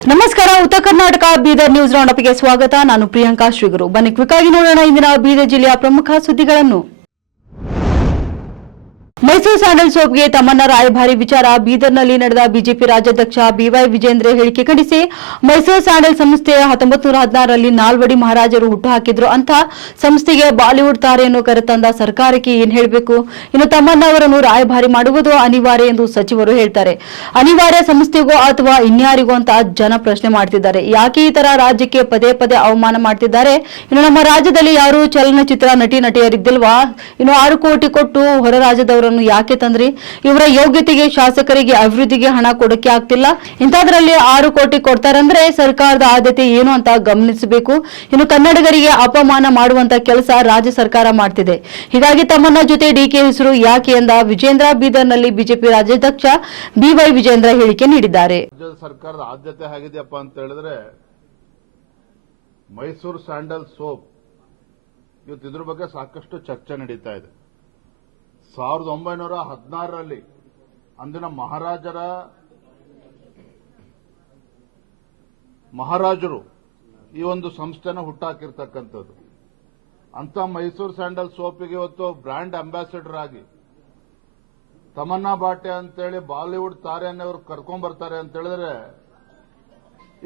ನಮಸ್ಕಾರ. ಉತ್ತರ ಕರ್ನಾಟಕ ಬೀದರ್ ನ್ಯೂಸ್ ರೌಂಡಪ್ಗೆ ಸ್ವಾಗತ. ನಾನು ಪ್ರಿಯಾಂಕಾ ಶ್ರೀಗುರು. ಬನ್ನಿ ಕ್ವಿಕ್ ಆಗಿ ನೋಡೋಣ ಇಂದಿನ ಬೀದರ್ ಜಿಲ್ಲೆಯ ಪ್ರಮುಖ ಸುದ್ದಿಗಳನ್ನು. ಮೈಸೂರು ಸ್ಯಾಂಡಲ್ ಸೋಪ್ಗೆ ತಮ್ಮನ್ನ ರಾಯಭಾರಿ ವಿಚಾರ. ಬೀದರ್ನಲ್ಲಿ ನಡೆದ ಬಿಜೆಪಿ ರಾಜ್ಯಾಧ್ಯಕ್ಷ ಬಿವೈ ವಿಜೇಂದ್ರ ಹೇಳಿಕೆ ಖಂಡಿಸಿ ಮೈಸೂರು ಸ್ಯಾಂಡಲ್ ಸಂಸ್ಥೆ 1916ರಲ್ಲಿ ನಾಲ್ವಡಿ ಮಹಾರಾಜರು ಹುಟ್ಟುಹಾಕಿದ್ರು ಅಂತ ಸಂಸ್ಥೆಗೆ ಬಾಲಿವುಡ್ ತಾರೆಯನ್ನು ಕರೆತಂದ ಸರ್ಕಾರಕ್ಕೆ ಏನ್ ಹೇಳಬೇಕು? ಇನ್ನು ತಮ್ಮನ್ನ ಅವರನ್ನು ರಾಯಭಾರಿ ಮಾಡುವುದು ಅನಿವಾರ್ಯ ಎಂದು ಸಚಿವರು ಹೇಳ್ತಾರೆ. ಅನಿವಾರ್ಯ ಸಂಸ್ಥೆಗೋ ಅಥವಾ ಇನ್ಯಾರಿಗೋ ಅಂತ ಜನ ಪ್ರಶ್ನೆ ಮಾಡ್ತಿದ್ದಾರೆ. ಯಾಕೆ ಈ ತರ ರಾಜ್ಯಕ್ಕೆ ಪದೇ ಪದೇ ಅವಮಾನ ಮಾಡ್ತಿದ್ದಾರೆ? ಇನ್ನು ನಮ್ಮ ರಾಜ್ಯದಲ್ಲಿ ಯಾರು ಚಲನಚಿತ್ರ ನಟಿ ನಟಿಯರಿದ್ದಿಲ್ವಾ? ಇನ್ನು 6 ಕೋಟಿ ಕೊಟ್ಟು ಹೊರ ರಾಜ್ಯದವರನ್ನು ಯಾಕೆ ತಂದ್ರಿ? ಇವರ ಯೋಗ್ಯತೆಗೆ, ಶಾಸಕರಿಗೆ, ಅಭಿವೃದ್ಧಿಗೆ ಹಣ ಕೊಡಕ್ಕೆ ಆಗ್ತಿಲ್ಲ. ಇಂಥದ್ರಲ್ಲಿ 6 ಕೋಟಿ ಕೊಡ್ತಾರಂದ್ರೆ ಸರ್ಕಾರದ ಆದ್ಯತೆ ಏನು ಅಂತ ಗಮನಿಸಬೇಕು. ಇನ್ನು ಕನ್ನಡಿಗರಿಗೆ ಅಪಮಾನ ಮಾಡುವಂತ ಕೆಲಸ ರಾಜ್ಯ ಸರ್ಕಾರ ಮಾಡ್ತಿದೆ. ಹೀಗಾಗಿ ತಮ್ಮನ್ನ ಜೊತೆ ಡಿಕೆ ಹೆಸರು ಯಾಕೆ ಎಂದ ವಿಜೇಂದ್ರ. ಬೀದರ್ನಲ್ಲಿ ಬಿಜೆಪಿ ರಾಜ್ಯಾಧ್ಯಕ್ಷ ಬಿವೈ ವಿಜೇಂದ್ರ ಹೇಳಿಕೆ ನೀಡಿದ್ದಾರೆ. ಸರ್ಕಾರದ ಆದ್ಯತೆ ಆಗಿದೆಯಪ್ಪ ಅಂತ ಹೇಳಿದ್ರೆ ಮೈಸೂರು ಸ್ಯಾಂಡಲ್ ಸೋಪ್ ಇವತ್ತು ಇದ್ರ ಬಗ್ಗೆ ಸಾಕಷ್ಟು ಚರ್ಚೆ ನಡೀತಾ ಇದೆ. 1916ರಲ್ಲಿ ಅಂದಿನ ಮಹಾರಾಜರು ಈ ಒಂದು ಸಂಸ್ಥೆನ ಹುಟ್ಟಾಕಿರ್ತಕ್ಕಂಥದ್ದು. ಅಂತ ಮೈಸೂರು ಸ್ಯಾಂಡಲ್ ಸೋಪಿಗೆ ಇವತ್ತು ಬ್ರ್ಯಾಂಡ್ ಅಂಬಾಸಿಡರ್ ಆಗಿ ತಮನ್ನಾ ಭಾಟೆ ಅಂತೇಳಿ ಬಾಲಿವುಡ್ ತಾರೆಯನ್ನೇ ಅವರು ಕರ್ಕೊಂಡ್ಬರ್ತಾರೆ ಅಂತ ಹೇಳಿದ್ರೆ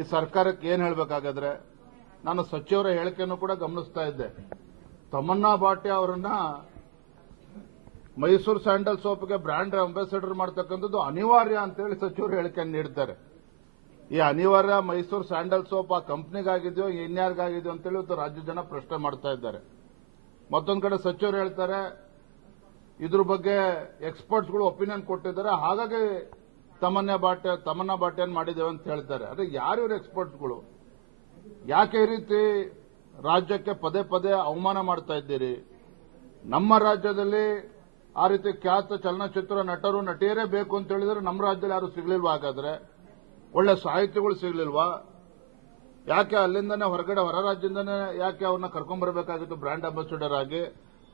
ಈ ಸರ್ಕಾರಕ್ಕೆ ಏನ್ ಹೇಳ್ಬೇಕಾಗಾದ್ರೆ? ನಾನು ಸಚಿವರ ಹೇಳಿಕೆಯನ್ನು ಕೂಡ ಗಮನಿಸ್ತಾ ಇದ್ದೆ. ತಮನ್ನಾ ಭಾಟೆ ಅವರನ್ನ ಮೈಸೂರು ಸ್ಯಾಂಡಲ್ ಸೋಪ್ಗೆ ಬ್ರ್ಯಾಂಡ್ ಅಂಬಾಸಿಡರ್ ಮಾಡ್ತಕ್ಕಂಥದ್ದು ಅನಿವಾರ್ಯ ಅಂತೇಳಿ ಸಚಿವರು ಹೇಳಿಕೆಯನ್ನು ನೀಡಿದ್ದಾರೆ. ಈ ಅನಿವಾರ್ಯ ಮೈಸೂರು ಸ್ಯಾಂಡಲ್ ಸೋಪ್ ಆ ಕಂಪ್ನಿಗಾಗಿದೆಯೋ ಇನ್ಯಾರಿಗಾಗಿದೆಯೋ ಅಂತೇಳಿ ಇವತ್ತು ರಾಜ್ಯ ಜನ ಪ್ರಶ್ನೆ ಮಾಡ್ತಾ ಇದ್ದಾರೆ. ಮತ್ತೊಂದು ಕಡೆ ಸಚಿವರು ಹೇಳ್ತಾರೆ ಇದ್ರ ಬಗ್ಗೆ ಎಕ್ಸ್ಪರ್ಟ್ಸ್ಗಳು ಒಪಿನಿಯನ್ ಕೊಟ್ಟಿದ್ದಾರೆ, ಹಾಗಾಗಿ ತಮನ್ನಾ ಭಾಟೆಯನ್ನು ಮಾಡಿದ್ದೇವೆ ಅಂತ ಹೇಳ್ತಾರೆ. ಅದೇ ಯಾರು ಇವರು ಎಕ್ಸ್ಪರ್ಟ್ಸ್ಗಳು? ಯಾಕೆ ಈ ರೀತಿ ರಾಜ್ಯಕ್ಕೆ ಪದೇ ಪದೇ ಅವಮಾನ ಮಾಡ್ತಾ ಇದ್ದೀರಿ? ನಮ್ಮ ರಾಜ್ಯದಲ್ಲಿ ಆ ರೀತಿ ಖ್ಯಾತ ಚಲನಚಿತ್ರ ನಟರು ನಟಿಯರೇ ಬೇಕು ಅಂತ ಹೇಳಿದ್ರೆ ನಮ್ಮ ರಾಜ್ಯದಲ್ಲಿ ಯಾರು ಸಿಗ್ಲಿಲ್ವಾ? ಹಾಗಾದ್ರೆ ಒಳ್ಳೆ ಸಾಹಿತ್ಯಗಳು ಸಿಗ್ಲಿಲ್ವಾ? ಯಾಕೆ ಅಲ್ಲಿಂದನೇ ಹೊರ ರಾಜ್ಯದಿಂದನೇ ಯಾಕೆ ಅವ್ರನ್ನ ಕರ್ಕೊಂಡ್ಬರ್ಬೇಕಾಗಿತ್ತು ಬ್ರ್ಯಾಂಡ್ ಅಂಬಾಸಿಡರ್ ಆಗಿ?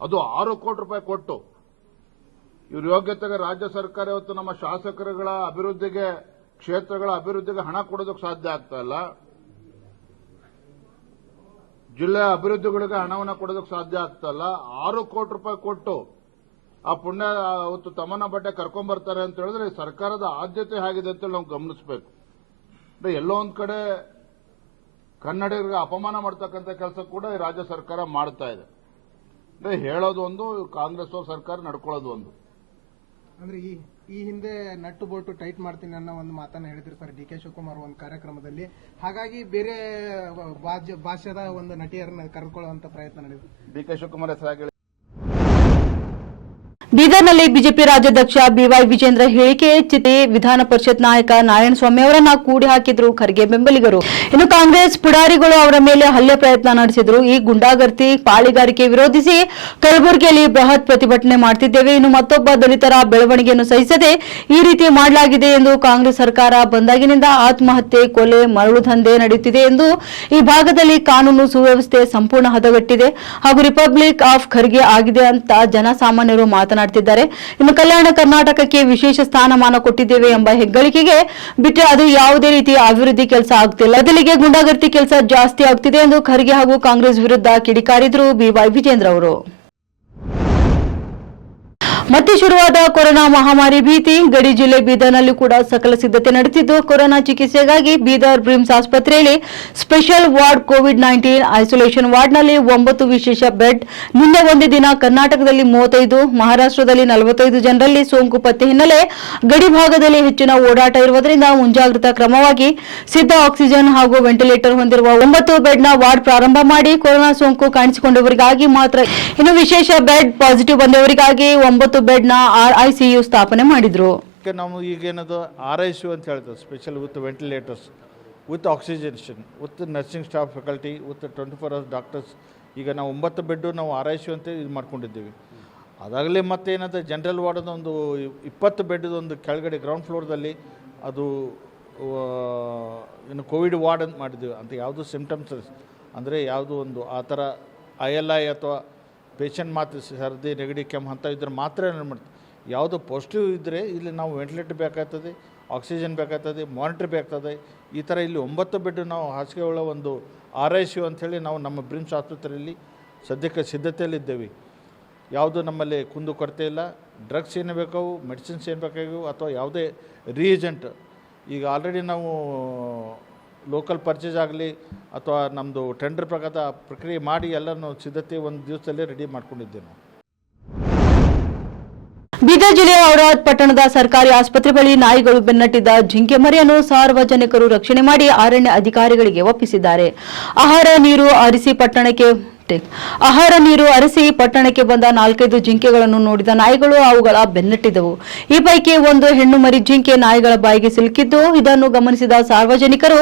ಅದು 6 ಕೋಟಿ ರೂಪಾಯಿ ಕೊಟ್ಟು. ಇವ್ರ ಯೋಗ್ಯತೆಗೆ ರಾಜ್ಯ ಸರ್ಕಾರ ಇವತ್ತು ನಮ್ಮ ಶಾಸಕರುಗಳ ಅಭಿವೃದ್ಧಿಗೆ, ಕ್ಷೇತ್ರಗಳ ಅಭಿವೃದ್ಧಿಗೆ ಹಣ ಕೊಡೋದಕ್ಕೆ ಸಾಧ್ಯ ಆಗ್ತಾ ಇಲ್ಲ. ಜಿಲ್ಲೆಯ ಅಭಿವೃದ್ಧಿಗಳಿಗೆ ಹಣವನ್ನು ಕೊಡೋದಕ್ಕೆ ಸಾಧ್ಯ ಆಗ್ತಾ ಇಲ್ಲ. 6 ಕೋಟಿ ರೂಪಾಯಿ ಕೊಟ್ಟು ಆ ಪುಣ್ಯ ಅವತ್ತು ತಮನ್ನಾ ಭಾಟೆ ಕರ್ಕೊಂಡ್ಬರ್ತಾರೆ ಅಂತ ಹೇಳಿದ್ರೆ ಸರ್ಕಾರದ ಆದ್ಯತೆ ಹೇಗಿದೆ ಅಂತ ನಾವು ಗಮನಿಸಬೇಕು. ಎಲ್ಲೋ ಒಂದ್ ಕಡೆ ಕನ್ನಡಿಗರಿಗೆ ಅಪಮಾನ ಮಾಡ್ತಕ್ಕಂಥ ಕೆಲಸ ಕೂಡ ಈ ರಾಜ್ಯ ಸರ್ಕಾರ ಮಾಡ್ತಾ ಇದೆ. ಹೇಳೋದು ಒಂದು, ಕಾಂಗ್ರೆಸ್ ಸರ್ಕಾರ ನಡ್ಕೊಳ್ಳೋದು ಒಂದು. ಅಂದ್ರೆ ಈ ಹಿಂದೆ ನಟ್ಟು ಬೋಟು ಟೈಟ್ ಮಾಡ್ತೀನಿ ಅನ್ನೋ ಒಂದು ಮಾತನ್ನ ಹೇಳಿದ್ರು ಸರ್ ಡಿ ಕೆ ಶಿವಕುಮಾರ್ ಒಂದು ಕಾರ್ಯಕ್ರಮದಲ್ಲಿ. ಹಾಗಾಗಿ ಬೇರೆ ಭಾಷೆದ ಒಂದು ನಟಿಯರನ್ನ ಕರೆದುಕೊಳ್ಳುವಂತ ಪ್ರಯತ್ನ ನಡೆದಿದೆ. ಡಿ ಕೆ ಶಿವಕುಮಾರ್ ಹೆಸರಾಗಿ ಬೀದರ್ನಲ್ಲಿ ಬಿಜೆಪಿ ರಾಜ್ಯಾಧ್ಯಕ್ಷ ಬಿವೈ ವಿಜೇಂದ್ರ ಹೇಳಿಕೆ ಚಿತೆ ವಿಧಾನ ಪರಿಷತ್ ನಾಯಕ ನಾರಾಯಣಸ್ವಾಮಿ ಅವರನ್ನ ಕೂಡಿ ಹಾಕಿದ್ರು ಖರ್ಗೆ ಬೆಂಬಲಿಗರು. ಇನ್ನು ಕಾಂಗ್ರೆಸ್ ಪುಡಾರಿಗಳು ಅವರ ಮೇಲೆ ಹಲ್ಲೆ ಪ್ರಯತ್ನ ನಡೆಸಿದ್ರು. ಈ ಗುಂಡಾಗರ್ತಿ ಪಾಳಿಗಾರಿಕೆ ವಿರೋಧಿಸಿ ಕಲಬುರಗಿಯಲ್ಲಿ ಬೃಹತ್ ಪ್ರತಿಭಟನೆ ಮಾಡ್ತಿದ್ದೇವೆ. ಇನ್ನು ಮತ್ತೊಬ್ಬ ದಲಿತರ ಬೆಳವಣಿಗೆಯನ್ನು ಸಹಿಸದೆ ಈ ರೀತಿ ಮಾಡಲಾಗಿದೆ ಎಂದು ಕಾಂಗ್ರೆಸ್ ಸರ್ಕಾರ ಬಂದಾಗಿನಿಂದ ಆತ್ಮಹತ್ಯೆ, ಕೊಲೆ, ಮರಳು ದಂಧೆ ನಡೆಯುತ್ತಿದೆ ಎಂದು ಈ ಭಾಗದಲ್ಲಿ ಕಾನೂನು ಸುವ್ಯವಸ್ಥೆ ಸಂಪೂರ್ಣ ಹದಗೆಟ್ಟಿದೆ ಹಾಗೂ ರಿಪಬ್ಲಿಕ್ ಆಫ್ ಖರ್ಗೆ ಆಗಿದೆ ಅಂತ ಜನಸಾಮಾನ್ಯರು ಮಾತನಾಡುತ್ತಿದ್ದಾರೆ. ಇನ್ನು ಕಲ್ಯಾಣ ಕರ್ನಾಟಕಕ್ಕೆ ವಿಶೇಷ ಸ್ಥಾನಮಾನ ಕೊಟ್ಟಿದ್ದೇವೆ ಎಂಬ ಹೆಗ್ಗಳಿಕೆಗೆ ಬಿಟ್ಟರೆ ಅದು ಯಾವುದೇ ರೀತಿಯ ಅಭಿವೃದ್ಧಿ ಕೆಲಸ ಆಗ್ತಿಲ್ಲ. ಬದಲಿಗೆ ಗುಂಡಾಗರ್ತಿ ಕೆಲಸ ಜಾಸ್ತಿ ಆಗ್ತಿದೆ ಎಂದು ಖರ್ಗೆ ಹಾಗೂ ಕಾಂಗ್ರೆಸ್ ವಿರುದ್ಧ ಕಿಡಿಕಾರಿದ್ರು ಬಿವೈ ವಿಜೇಂದ್ರ ಅವರು. ಮತ್ತೆ ಶುರುವಾದ ಕೊರೋನಾ ಮಹಾಮಾರಿ ಭೀತಿ. ಗಡಿ ಜಿಲ್ಲೆ ಬೀದರ್ನಲ್ಲಿ ಕೂಡ ಸಕಲ ಸಿದ್ಧತೆ ನಡೆಸಿದ್ದು ಕೊರೋನಾ ಚಿಕಿತ್ಸೆಗಾಗಿ ಬೀದರ್ ಬ್ರಿಮ್ಸ್ ಆಸ್ಪತ್ರೆಯಲ್ಲಿ ಸ್ಪೆಷಲ್ ವಾರ್ಡ್, ಕೋವಿಡ್-19 ಐಸೋಲೇಷನ್ ವಾರ್ಡ್ನಲ್ಲಿ 9 ವಿಶೇಷ ಬೆಡ್. ನಿನ್ನೆ ಒಂದೇ ದಿನ ಕರ್ನಾಟಕದಲ್ಲಿ 35, ಮಹಾರಾಷ್ಟ್ರದಲ್ಲಿ 45 ಜನರಲ್ಲಿ ಸೋಂಕು ಪತ್ತೆ ಹಿನ್ನೆಲೆ ಗಡಿ ಭಾಗದಲ್ಲಿ ಹೆಚ್ಚಿನ ಓಡಾಟ ಇರುವುದರಿಂದ ಮುಂಜಾಗ್ರತಾ ಕ್ರಮವಾಗಿ ಸಿದ್ಧ ಆಕ್ಸಿಜನ್ ಹಾಗೂ ವೆಂಟಿಲೇಟರ್ ಹೊಂದಿರುವ 9 ಬೆಡ್ನ ವಾರ್ಡ್ ಪ್ರಾರಂಭ ಮಾಡಿ ಕೊರೋನಾ ಸೋಂಕು ಕಾಣಿಸಿಕೊಂಡವರಿಗಾಗಿ ಮಾತ್ರ, ಇನ್ನು ವಿಶೇಷ ಬೆಡ್ ಪಾಸಿಟಿವ್ ಬಂದವರಿಗಾಗಿ 9 ಬೆಡ್ನ RICU ಸ್ಥಾಪನೆ ಮಾಡಿದ್ರು. ನಾವು ಈಗೇನದು RICU ಅಂತ ಹೇಳ್ತೇವೆ, special with ventilators, with oxygenation, with nursing staff faculty, with 24 hours doctors. ಈಗ ನಾವು 9 ಬೆಡ್ಡು ನಾವು RICU ಅಂತ ಇದು ಮಾಡ್ಕೊಂಡಿದ್ದೀವಿ. ಅದಾಗಲೇ ಮತ್ತೇನಂದರೆ ಜನರಲ್ ವಾರ್ಡದ ಒಂದು 20 ಬೆಡ್ದು ಕೆಳಗಡೆ ಗ್ರೌಂಡ್ ಫ್ಲೋರ್ದಲ್ಲಿ ಅದು ಇನ್ನು ಕೋವಿಡ್ ವಾರ್ಡ್ ಅಂತ ಮಾಡಿದ್ದೀವಿ. ಅಂತ ಯಾವುದು ಸಿಮ್ಟಮ್ಸ್ ಅಂದರೆ ಯಾವುದು ಒಂದು ಆ ಥರ ILI ಅಥವಾ ಪೇಷಂಟ್ ಮಾತ್ರ ಸರ್ದಿ, ನೆಗಡಿ, ಕೆಮ್ಮು ಅಂತ ಇದ್ರೆ ಮಾತ್ರ ಏನು ಮಾಡ್ತೀವಿ. ಯಾವುದು ಪಾಸಿಟಿವ್ ಇದ್ದರೆ ಇಲ್ಲಿ ನಾವು ವೆಂಟಿಲೇಟರ್ ಬೇಕಾಗ್ತದೆ, ಆಕ್ಸಿಜನ್ ಬೇಕಾಗ್ತದೆ, ಮಾನಿಟ್ರ್ ಬೇಕಾಗ್ತದೆ. ಈ ಥರ ಇಲ್ಲಿ 9 ಬೆಡ್ ನಾವು ಹಾಸಿಗೆಗಳ ಒಂದು RICU ಅಂಥೇಳಿ ನಾವು ನಮ್ಮ ಬ್ರಿಮ್ಸ್ ಆಸ್ಪತ್ರೆಯಲ್ಲಿ ಸದ್ಯಕ್ಕೆ ಸಿದ್ಧತೆಯಲ್ಲಿದ್ದೇವೆ. ಯಾವುದು ನಮ್ಮಲ್ಲಿ ಕುಂದು ಕೊರತೆ ಇಲ್ಲ. ಡ್ರಗ್ಸ್ ಏನು ಬೇಕಾವು, ಮೆಡಿಸಿನ್ಸ್ ಏನು ಬೇಕಾಗಿವು, ಅಥವಾ ಯಾವುದೇ ರಿಯೇಜೆಂಟ್ ಈಗ ಆಲ್ರೆಡಿ ನಾವು ಲೋಕಲ್ ಪರ್ಚೇಸ್ ಆಗಲಿ ಅಥವಾ ನಮ್ಮದು ಟೆಂಡರ್ ಪ್ರಕಾರ ಪ್ರಕ್ರಿಯೆ ಮಾಡಿ ಎಲ್ಲನೂ ಸಿದ್ಧತೆ ಒಂದು ದಿವಸದಲ್ಲೇ ರೆಡಿ ಮಾಡ್ಕೊಂಡಿದ್ದೇವೆ ನಾವು. ಬೀದರ್ ಜಿಲ್ಲೆಯ ಔರಾದ್ ಪಟ್ಟಣದ ಸರ್ಕಾರಿ ಆಸ್ಪತ್ರೆ ಬಳಿ ನಾಯಿಗಳು ಬೆನ್ನಟ್ಟಿದ್ದ ಜಿಂಕೆ ಮರಿಯನ್ನು ಸಾರ್ವಜನಿಕರು ರಕ್ಷಣೆ ಮಾಡಿ ಅರಣ್ಯ ಅಧಿಕಾರಿಗಳಿಗೆ ಒಪ್ಪಿಸಿದ್ದಾರೆ. ಆಹಾರ ನೀರು ಅರಸಿ ಪಟ್ಟಣಕ್ಕೆ ಬಂದ 4-5 ಜಿಂಕೆಗಳನ್ನು ನೋಡಿದ ನಾಯಿಗಳು ಅವುಗಳ ಬೆನ್ನಟ್ಟಿದ್ದವು. ಈ ಪೈಕಿ ಒಂದು ಹೆಣ್ಣು ಮರಿ ಜಿಂಕೆ ನಾಯಿಗಳ ಬಾಯಿಗೆ ಸಿಲುಕಿದ್ದು, ಇದನ್ನು ಗಮನಿಸಿದ ಸಾರ್ವಜನಿಕರು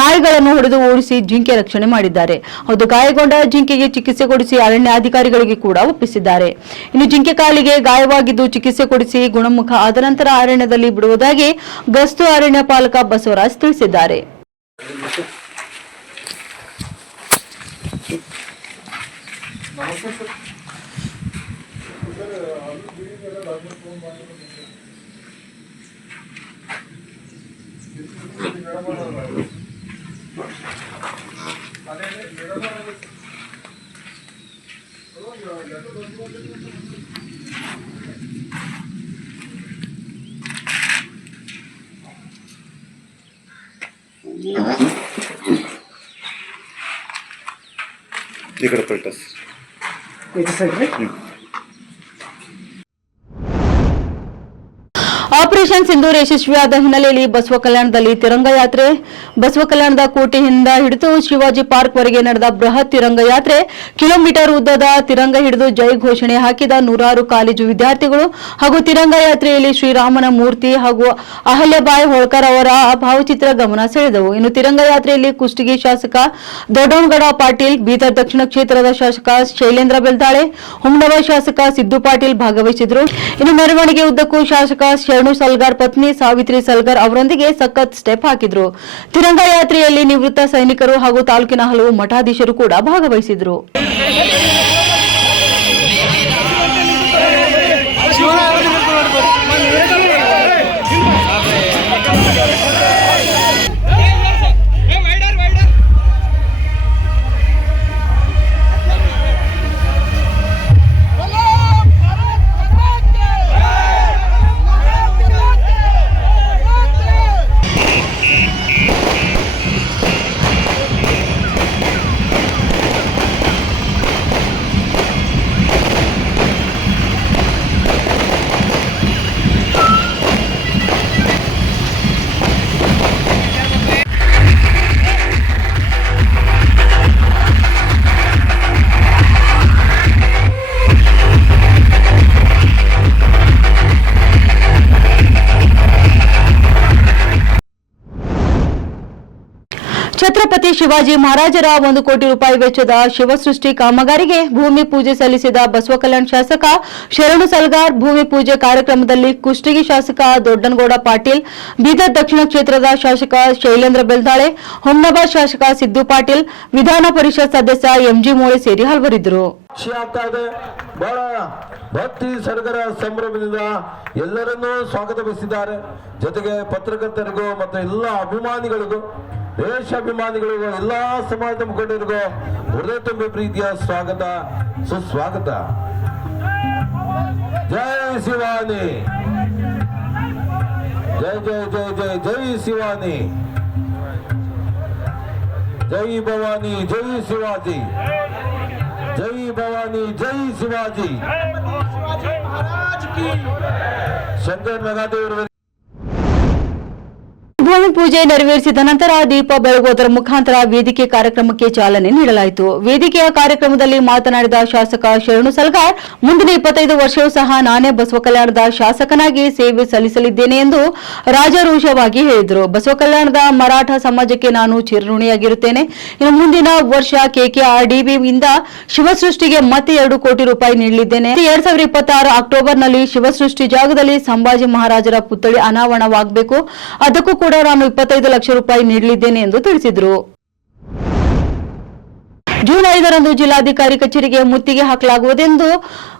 ನಾಯಿಗಳನ್ನು ಹೊಡೆದು ಓಡಿಸಿ ಜಿಂಕೆ ರಕ್ಷಣೆ ಮಾಡಿದ್ದಾರೆ. ಹೌದು, ಗಾಯಗೊಂಡ ಜಿಂಕೆಗೆ ಚಿಕಿತ್ಸೆ ಕೊಡಿಸಿ ಅರಣ್ಯ ಅಧಿಕಾರಿಗಳಿಗೆ ಕೂಡ ಒಪ್ಪಿಸಿದ್ದಾರೆ. ಇನ್ನು ಜಿಂಕೆ ಕಾಲಿಗೆ ಗಾಯವಾಗಿದ್ದು ಚಿಕಿತ್ಸೆ ಕೊಡಿಸಿ ಗುಣಮುಖ ಆದ ನಂತರ ಅರಣ್ಯದಲ್ಲಿ ಬಿಡುವುದಾಗಿ ಗಸ್ತು ಅರಣ್ಯ ಪಾಲಕ ಬಸವರಾಜ್ ತಿಳಿಸಿದ್ದಾರೆ. ఇక్కడ పెట్టేసి ಆಪರೇಷನ್ ಸಿಂಧೂರ್ ಯಶಸ್ವಿಯಾದ ಹಿನ್ನೆಲೆಯಲ್ಲಿ ಬಸವ ಕಲ್ಯಾಣದಲ್ಲಿ ತಿರಂಗ ಯಾತ್ರೆ. ಬಸವ ಕಲ್ಯಾಣದ ಕೋಟೆಯಿಂದ ಹಿಡಿದು ಶಿವಾಜಿ ಪಾರ್ಕ್ ವರೆಗೆ ನಡೆದ ಬೃಹತ್ ತಿರಂಗ ಯಾತ್ರೆ. ಕಿಲೋಮೀಟರ್ ಉದ್ದದ ತಿರಂಗ ಹಿಡಿದು ಜೈ ಘೋಷಣೆ ಹಾಕಿದ ನೂರಾರು ಕಾಲೇಜು ವಿದ್ಯಾರ್ಥಿಗಳು ಹಾಗೂ ತಿರಂಗ ಯಾತ್ರೆಯಲ್ಲಿ ಶ್ರೀರಾಮನ ಮೂರ್ತಿ ಹಾಗೂ ಅಹಲ್ಯಬಾಯಿ ಹೋಳ್ಕರ್ ಅವರ ಭಾವಚಿತ್ರ ಗಮನ ಸೆಳೆದವು. ಇನ್ನು ತಿರಂಗ ಯಾತ್ರೆಯಲ್ಲಿ ಕುಷ್ಟಗಿ ಶಾಸಕ ದೊಡ್ಡೋಣಗಡ ಪಾಟೀಲ್, ಬೀದರ್ ದಕ್ಷಿಣ ಕ್ಷೇತ್ರದ ಶಾಸಕ ಶೈಲೇಂದ್ರ ಬೆಲ್ದಾಳೆ, ಹುಮ್ನವ ಶಾಸಕ ಸಿದ್ದು ಪಾಟೀಲ್ ಭಾಗವಹಿಸಿದ್ರು. ಇನ್ನು ಮೆರವಣಿಗೆ ಉದ್ದಕ್ಕೂ ಶಾಸಕ ಶರಣು ಸಲ್ಗಾರ್ ಪತ್ನಿ ಸಾವಿತ್ರಿ ಸಲ್ಗಾರ್ ಅವರೊಂದಿಗೆ ಸಖತ್ ಸ್ಟೆಪ್ ಹಾಕಿದ್ರು. ತಿರಂಗ ಯಾತ್ರೆಯಲ್ಲಿ ನಿವೃತ್ತ ಸೈನಿಕರು ಹಾಗೂ ತಾಲೂಕಿನ ಹಲವು ಮಠಾಧೀಶರು ಕೂಡ ಭಾಗವಹಿಸಿದ್ರು. ಛತ್ರಪತಿ ಶಿವಾಜಿ ಮಹಾರಾಜರ 1 ಕೋಟಿ ರೂಪಾಯಿ ವೆಚ್ಚದ ಶಿವಸೃಷ್ಟಿ ಕಾಮಗಾರಿಗೆ ಭೂಮಿ ಪೂಜೆ ಸಲ್ಲಿಸಿದ ಬಸವ ಕಲ್ಯಾಣ ಶಾಸಕ ಶರಣು ಸಲ್ಗಾರ್. ಭೂಮಿ ಪೂಜೆ ಕಾರ್ಯಕ್ರಮದಲ್ಲಿ ಕುಷ್ಟಗಿ ಶಾಸಕ ದೊಡ್ಡನಗೌಡ ಪಾಟೀಲ್, ಬೀದರ್ ದಕ್ಷಿಣ ಕ್ಷೇತ್ರದ ಶಾಸಕ ಶೈಲೇಂದ್ರ ಬೆಲ್ದಾಳೆ, ಹುಮ್ನಬ ಶಾಸಕ ಸಿದ್ದು ಪಾಟೀಲ್, ವಿಧಾನ ಪರಿಷತ್ ಸದಸ್ಯ MG ಮೋಳೆ ಸೇರಿ ಹಲವರಿದ್ದರು. ಆಗ್ತಾ ಇದೆ. ಬಹಳ ಭಕ್ತಿ ಸಡಗರ ಸಂಭ್ರಮದಿಂದ ಎಲ್ಲರನ್ನೂ ಸ್ವಾಗತ ಬಯಸಿದ್ದಾರೆ. ಜೊತೆಗೆ ಪತ್ರಕರ್ತರಿಗೂ ಮತ್ತು ಎಲ್ಲ ಅಭಿಮಾನಿಗಳಿಗೂ, ದೇಶಾಭಿಮಾನಿಗಳಿಗೂ, ಎಲ್ಲಾ ಸಮಾಜದ ಮುಖಂಡರಿಗೂ ಹೃದಯ ತುಂಬಿ ಪ್ರೀತಿಯ ಸ್ವಾಗತ, ಸುಸ್ವಾಗತ. ಜೈ ಶಿವಾನಿ, ಜೈ ಜೈ ಜೈ ಜೈ ಜೈ ಶಿವಾನಿ, ಜೈ ಭವಾನಿ, ಜೈ ಶಿವಾಜಿ, ಜೈ ಭವಾನಿ, ಜೈ ಶಿವಾಜಿ, ಶಂಕರ್ ನಗಾದೇವರು. ಭೂಮಿ ಪೂಜೆ ನೆರವೇರಿಸಿದ ನಂತರ ದೀಪ ಬೆಳಗುವುದರ ಮುಖಾಂತರ ವೇದಿಕೆ ಕಾರ್ಯಕ್ರಮಕ್ಕೆ ಚಾಲನೆ ನೀಡಲಾಯಿತು. ವೇದಿಕೆಯ ಕಾರ್ಯಕ್ರಮದಲ್ಲಿ ಮಾತನಾಡಿದ ಶಾಸಕ ಶರಣು ಸಲ್ಗಾರ್, ಮುಂದಿನ 25 ವರ್ಷವೂ ಸಹ ನಾನೇ ಬಸವ ಕಲ್ಯಾಣದ ಶಾಸಕನಾಗಿ ಸೇವೆ ಸಲ್ಲಿಸಲಿದ್ದೇನೆ ಎಂದು ರಾಜಾರೋಷವಾಗಿ ಹೇಳಿದರು. ಬಸವ ಕಲ್ಯಾಣದ ಮರಾಠ ಸಮಾಜಕ್ಕೆ ನಾನು ಚಿರಋಣಿಯಾಗಿರುತ್ತೇನೆ. ಇನ್ನು ಮುಂದಿನ ವರ್ಷ KKRDB ಇಂದ ಶಿವಸೃಷ್ಟಿಗೆ ಮತ್ತೆ 2 ಕೋಟಿ ರೂಪಾಯಿ ನೀಡಲಿದ್ದೇನೆ. 2026 ಅಕ್ಟೋಬರ್ನಲ್ಲಿ ಶಿವಸೃಷ್ಟಿ ಜಾಗದಲ್ಲಿ ಸಂಭಾಜಿ ಮಹಾರಾಜರ ಪುತ್ಥಳಿ ಅನಾವರಣವಾಗಬೇಕು. ಅದಕ್ಕೂ ಕೂಡ ನಾನು 25 ಲಕ್ಷ ರೂಪಾಯಿ ನೀಡಲಿದ್ದೇನೆ ಎಂದು ತಿಳಿಸಿದರು. ಜೂನ್ 5ರಂದು ಜಿಲ್ಲಾಧಿಕಾರಿ ಕಚೇರಿಗೆ ಮುತ್ತಿಗೆ ಹಾಕಲಾಗುವುದೆಂದು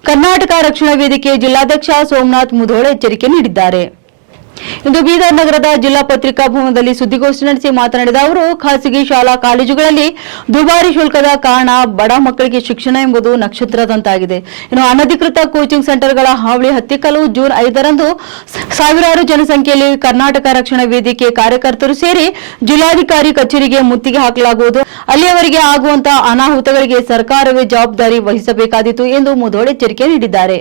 ಕರ್ನಾಟಕ ರಕ್ಷಣಾ ವೇದಿಕೆ ಜಿಲ್ಲಾಧ್ಯಕ್ಷ ಸೋಮನಾಥ್ ಮುಧೋಳ ಎಚ್ಚರಿಕೆ ನೀಡಿದ್ದಾರೆ. ಇಂದು ಬೀದರ್ ನಗರದ ಜಿಲ್ಲಾ ಪತ್ರಿಕಾ ಭವನದಲ್ಲಿ ಸುದ್ದಿಗೋಷ್ಠಿ ನಡೆಸಿ ಮಾತನಾಡಿದ ಅವರು, ಖಾಸಗಿ ಶಾಲಾ ಕಾಲೇಜುಗಳಲ್ಲಿ ದುಬಾರಿ ಶುಲ್ಕದ ಕಾರಣ ಬಡ ಮಕ್ಕಳಿಗೆ ಶಿಕ್ಷಣ ಎಂಬುದು ನಕ್ಷತ್ರದಂತಾಗಿದೆ. ಇನ್ನು ಅನಧಿಕೃತ ಕೋಚಿಂಗ್ ಸೆಂಟರ್ಗಳ ಹಾವಳಿ ಹತ್ತಿಕ್ಕಲು ಜೂನ್ 5ರಂದು ಸಾವಿರಾರು ಜನಸಂಖ್ಯೆಯಲ್ಲಿ ಕರ್ನಾಟಕ ರಕ್ಷಣಾ ವೇದಿಕೆ ಕಾರ್ಯಕರ್ತರು ಸೇರಿ ಜಿಲ್ಲಾಧಿಕಾರಿ ಕಚೇರಿಗೆ ಮುತ್ತಿಗೆ ಹಾಕಲಾಗುವುದು. ಅಲ್ಲಿಯವರೆಗೆ ಆಗುವಂತಹ ಅನಾಹುತಗಳಿಗೆ ಸರ್ಕಾರವೇ ಜವಾಬ್ದಾರಿ ವಹಿಸಬೇಕಾದೀತು ಎಂದು ಮುಧೋಳ್ ಎಚ್ಚರಿಕೆ ನೀಡಿದ್ದಾರೆ.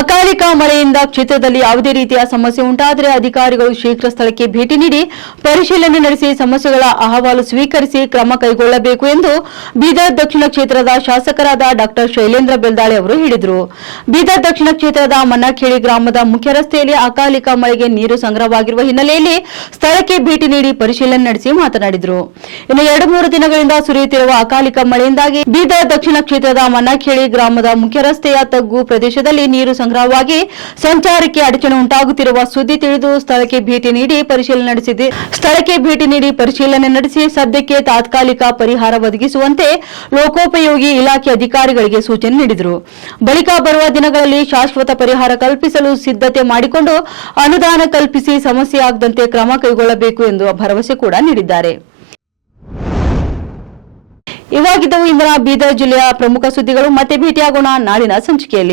ಅಕಾಲಿಕ ಮಳೆಯಿಂದ ಕ್ಷೇತ್ರದಲ್ಲಿ ಯಾವುದೇ ರೀತಿಯ ಸಮಸ್ಯೆ ಉಂಟಾದರೆ ಅಧಿಕಾರಿಗಳು ಶೀಘ್ರ ಸ್ಥಳಕ್ಕೆ ಭೇಟಿ ನೀಡಿ ಪರಿಶೀಲನೆ ನಡೆಸಿ ಸಮಸ್ಯೆಗಳ ಅಹವಾಲು ಸ್ವೀಕರಿಸಿ ಕ್ರಮ ಕೈಗೊಳ್ಳಬೇಕು ಎಂದು ಬೀದರ್ ದಕ್ಷಿಣ ಕ್ಷೇತ್ರದ ಶಾಸಕರಾದ ಡಾ ಶೈಲೇಂದ್ರ ಬೆಲ್ದಾಳೆ ಅವರು ಹೇಳಿದರು. ಬೀದರ್ ದಕ್ಷಿಣ ಕ್ಷೇತ್ರದ ಮನ್ನಖೇಳಿ ಗ್ರಾಮದ ಮುಖ್ಯ ರಸ್ತೆಯಲ್ಲಿ ಅಕಾಲಿಕ ಮಳೆಗೆ ನೀರು ಸಂಗ್ರಹವಾಗಿರುವ ಹಿನ್ನೆಲೆಯಲ್ಲಿ ಸ್ಥಳಕ್ಕೆ ಭೇಟಿ ನೀಡಿ ಪರಿಶೀಲನೆ ನಡೆಸಿ ಮಾತನಾಡಿದರು. ಇನ್ನು 2-3 ದಿನಗಳಿಂದ ಸುರಿಯುತ್ತಿರುವ ಅಕಾಲಿಕ ಮಳೆಯಿಂದಾಗಿ ಬೀದರ್ ದಕ್ಷಿಣ ಕ್ಷೇತ್ರದ ಮನ್ನಖೇಳಿ ಗ್ರಾಮದ ಮುಖ್ಯ ರಸ್ತೆಯ ತಗ್ಗು ಪ್ರದೇಶದಲ್ಲಿ ನೀರು ಸಂಗ್ರಹವಾಗಿ ಸಂಚಾರಕ್ಕೆ ಅಡಚಣೆ ಉಂಟಾಗುತ್ತಿರುವ ಸುದ್ದಿ ತಿಳಿದು ಸ್ಥಳಕ್ಕೆ ಭೇಟಿ ನೀಡಿ ಪರಿಶೀಲನೆ ನಡೆಸಿ ಸದ್ಯಕ್ಕೆ ತಾತ್ಕಾಲಿಕ ಪರಿಹಾರ ಒದಗಿಸುವಂತೆ ಲೋಕೋಪಯೋಗಿ ಇಲಾಖೆ ಅಧಿಕಾರಿಗಳಿಗೆ ಸೂಚನೆ ನೀಡಿದರು. ಬಳಿಕ ಬರುವ ದಿನಗಳಲ್ಲಿ ಶಾಶ್ವತ ಪರಿಹಾರ ಕಲ್ಪಿಸಲು ಸಿದ್ಧತೆ ಮಾಡಿಕೊಂಡು ಅನುದಾನ ಕಲ್ಪಿಸಿ ಸಮಸ್ಯೆ ಆಗದಂತೆ ಕ್ರಮ ಕೈಗೊಳ್ಳಬೇಕು ಎಂದು ಭರವಸೆ ಕೂಡ ನೀಡಿದ್ದಾರೆ. ಇವಾಗಿದ್ದವು ಇಂದಿನ ಬೀದರ್ ಜಿಲ್ಲೆಯ ಪ್ರಮುಖ ಸುದ್ದಿಗಳು. ಮತ್ತೆ ಭೇಟಿಯಾಗೋಣ ನಾಳಿನ ಸಂಚಿಕೆಯಲ್ಲಿ.